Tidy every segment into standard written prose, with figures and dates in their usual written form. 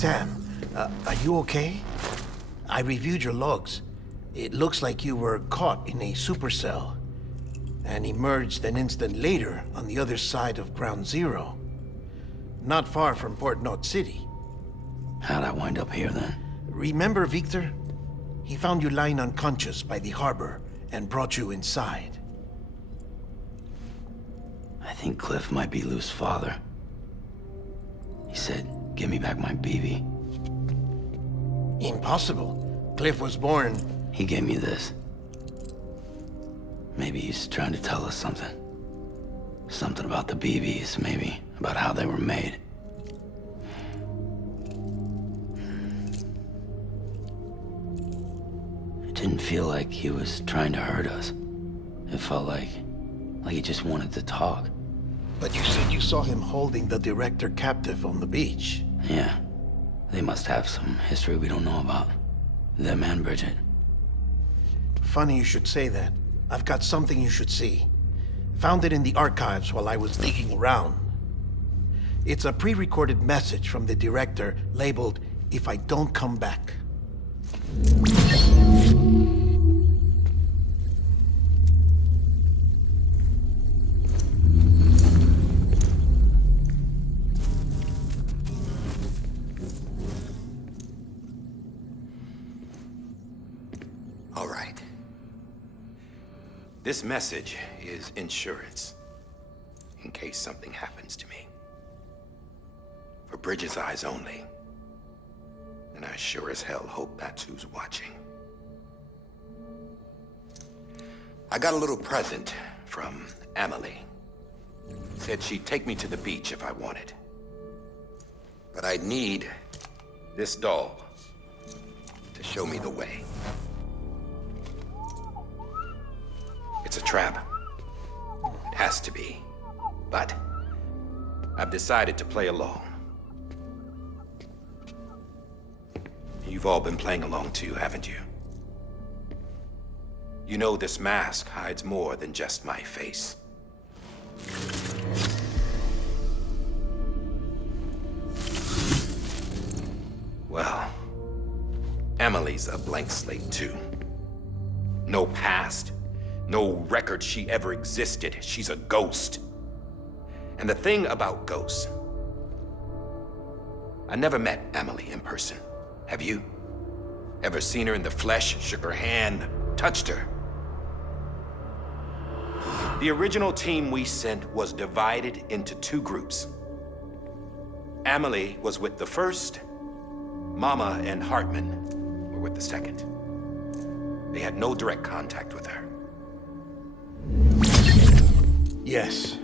Sam, are you okay? I reviewed your logs. It looks like you were caught in a supercell and emerged an instant later on the other side of Ground Zero. Not far from Port Knot City. How'd I wind up here then? Remember Victor? He found you lying unconscious by the harbor and brought you inside. I think Cliff might be Lou's father. He said, give me back my BB. Impossible. Cliff was born... He gave me this. Maybe he's trying to tell us something. Something about the BBs, maybe. About how they were made. It didn't feel like he was trying to hurt us. It felt like he just wanted to talk. But you said you saw him holding the director captive on the beach. Yeah. They must have some history we don't know about. Them and Bridget. Funny you should say that. I've got something you should see. Found it in the archives while I was digging around. It's a pre-recorded message from the director labeled, "If I don't come back." All right. This message is insurance, in case something happens to me. For Bridget's eyes only. And I sure as hell hope that's who's watching. I got a little present from Emily. Said she'd take me to the beach if I wanted. But I'd need this doll to show me the way. It's a trap. It has to be. But I've decided to play along. You've all been playing along too, haven't you? You know this mask hides more than just my face. Well, Emily's a blank slate too. No past. No record she ever existed. She's a ghost. And the thing about ghosts, I never met Emily in person. Have you? Ever seen her in the flesh, shook her hand, touched her? The original team we sent was divided into two groups. Emily was with the first. Mama and Hartman were with the second. They had no direct contact with her. Yes.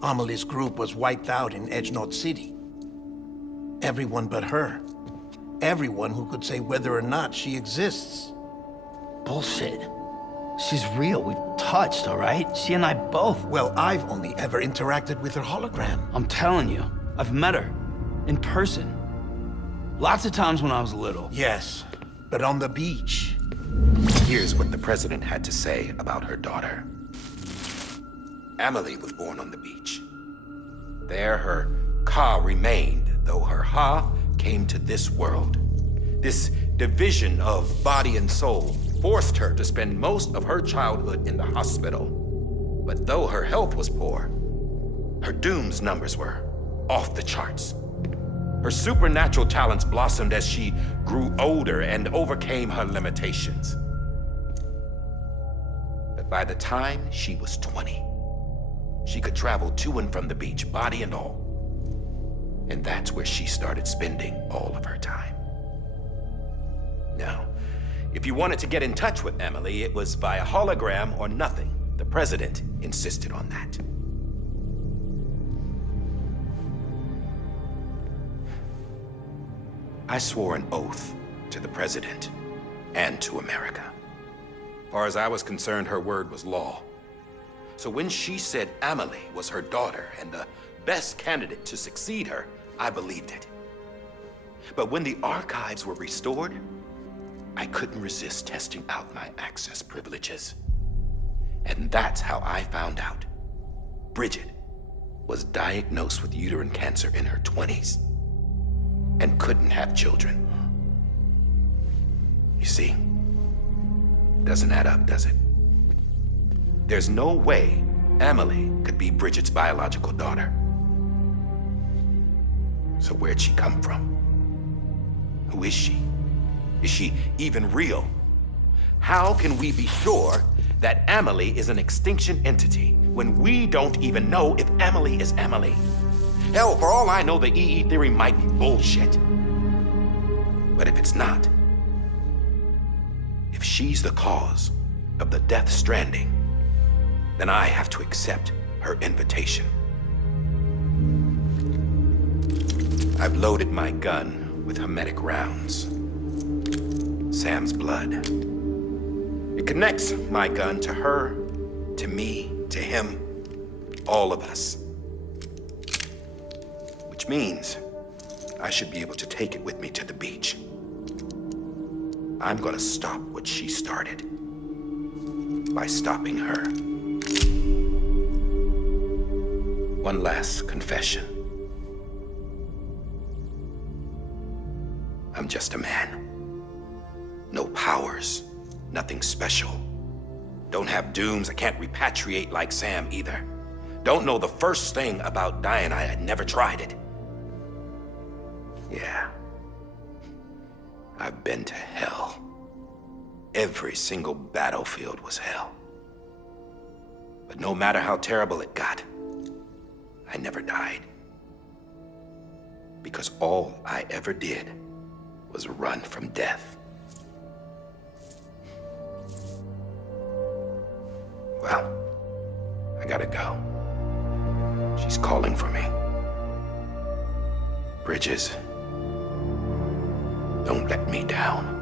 Amelie's group was wiped out in Edge Knot City. Everyone but her. Everyone who could say whether or not she exists. Bullshit. She's real. We touched, all right? She and I both. Well, I've only ever interacted with her hologram. I'm telling you, I've met her. In person. Lots of times when I was little. Yes, but on the beach. Here's what the president had to say about her daughter. Emily was born on the beach. There her Ka remained, though her Ha came to this world. This division of body and soul forced her to spend most of her childhood in the hospital. But though her health was poor, her Doom's numbers were off the charts. Her supernatural talents blossomed as she grew older and overcame her limitations. But by the time she was 20, she could travel to and from the beach, body and all. And that's where she started spending all of her time. Now, if you wanted to get in touch with Emily, it was via hologram or nothing. The president insisted on that. I swore an oath to the president and to America. As far as I was concerned, her word was law. So when she said Emily was her daughter and the best candidate to succeed her, I believed it. But when the archives were restored, I couldn't resist testing out my access privileges. And that's how I found out Bridget was diagnosed with uterine cancer in her 20s. and couldn't have children. You see, doesn't add up, does it? There's no way Amelie could be Bridget's biological daughter. So where'd she come from? Who is she? Is she even real? How can we be sure that Amelie is an extinction entity when we don't even know if Amelie is Amelie? Hell, for all I know, the EE theory might be bullshit. But if it's not, if she's the cause of the death stranding, then I have to accept her invitation. I've loaded my gun with hermetic rounds. Sam's blood. It connects my gun to her, to me, to him, all of us. Which means I should be able to take it with me to the beach. I'm gonna stop what she started by stopping her. One last confession. I'm just a man. No powers, nothing special. Don't have dooms, I can't repatriate like Sam either. Don't know the first thing about dying, I had never tried it. Yeah. I've been to hell. Every single battlefield was hell. But no matter how terrible it got, I never died. Because all I ever did was run from death. Well, I gotta go. She's calling for me. Bridges, don't let me down.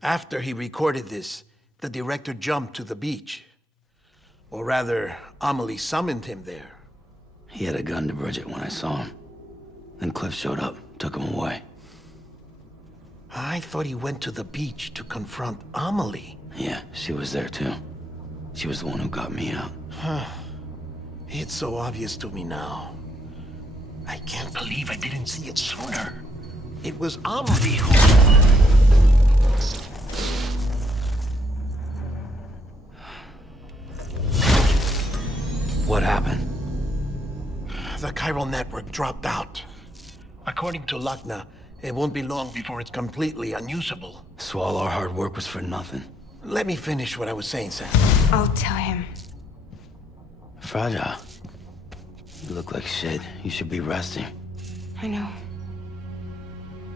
After he recorded this, the director jumped to the beach. Or rather, Amelie summoned him there. He had a gun to Bridget when I saw him. Then Cliff showed up, took him away. I thought he went to the beach to confront Amelie. Yeah, she was there too. She was the one who got me out. It's so obvious to me now. I can't believe I didn't see it sooner. It was Amelie who... What happened? The chiral network dropped out. According to Lachna, it won't be long before it's completely unusable. So all our hard work was for nothing. Let me finish what I was saying, Sam. I'll tell him. Fragile. You look like shit. You should be resting. I know.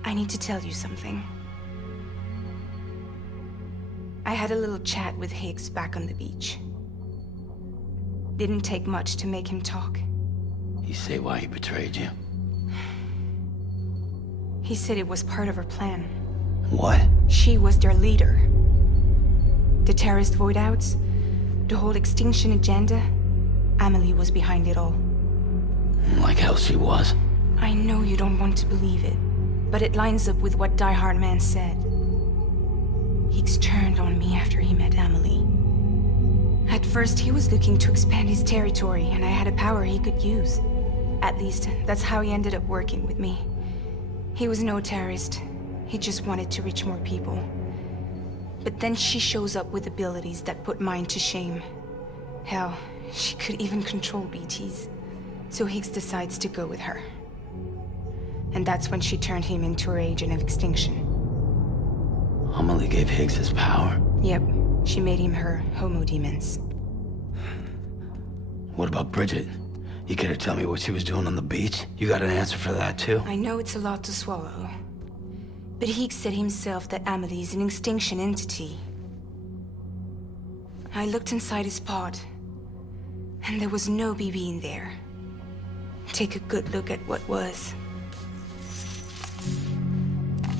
I need to tell you something. I had a little chat with Higgs back on the beach. Didn't take much to make him talk. You say why he betrayed you? He said it was part of her plan. What? She was their leader. The terrorist void-outs, the whole extinction agenda, Amelie was behind it all. Like hell she was. I know you don't want to believe it, but it lines up with what Die Hard Man said. Higgs turned on me after he met Amelie. At first, he was looking to expand his territory, and I had a power he could use. At least, that's how he ended up working with me. He was no terrorist. He just wanted to reach more people. But then she shows up with abilities that put mine to shame. Hell, she could even control BTs. So Higgs decides to go with her. And that's when she turned him into her agent of extinction. Amelie gave Higgs his power? Yep, she made him her homo demons. What about Bridget? You care to tell me what she was doing on the beach? You got an answer for that too? I know it's a lot to swallow. But Higgs said himself that Amelie is an extinction entity. I looked inside his pod, and there was no BB in there. Take a good look at what was.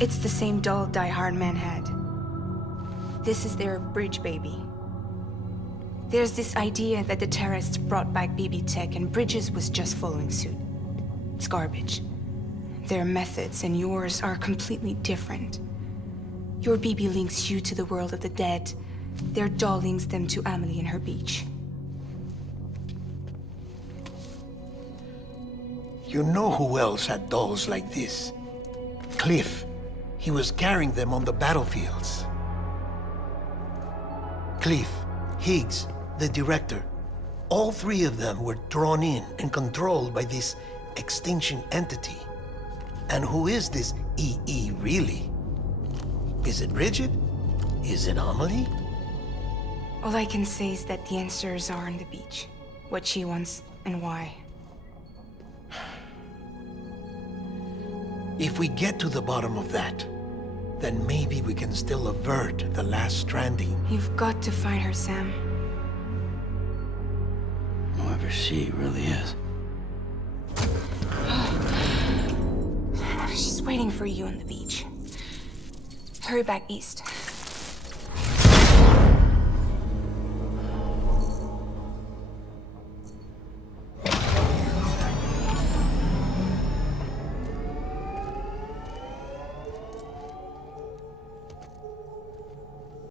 It's the same doll Die Hard Man had. This is their bridge baby. There's this idea that the terrorists brought back BB tech and Bridges was just following suit. It's garbage. Their methods and yours are completely different. Your BB links you to the world of the dead, Their doll links them to Amelie and her beach. You know who else had dolls like this? Cliff. He was carrying them on the battlefields. Cliff, Higgs, the director. All three of them were drawn in and controlled by this extinction entity. And who is this EE really? Is it Bridget? Is it Amelie? All I can say is that the answers are on the beach. What she wants and why. If we get to the bottom of that, then maybe we can still avert the last stranding. You've got to find her, Sam. Whoever she really is. She's waiting for you on the beach. Hurry back east.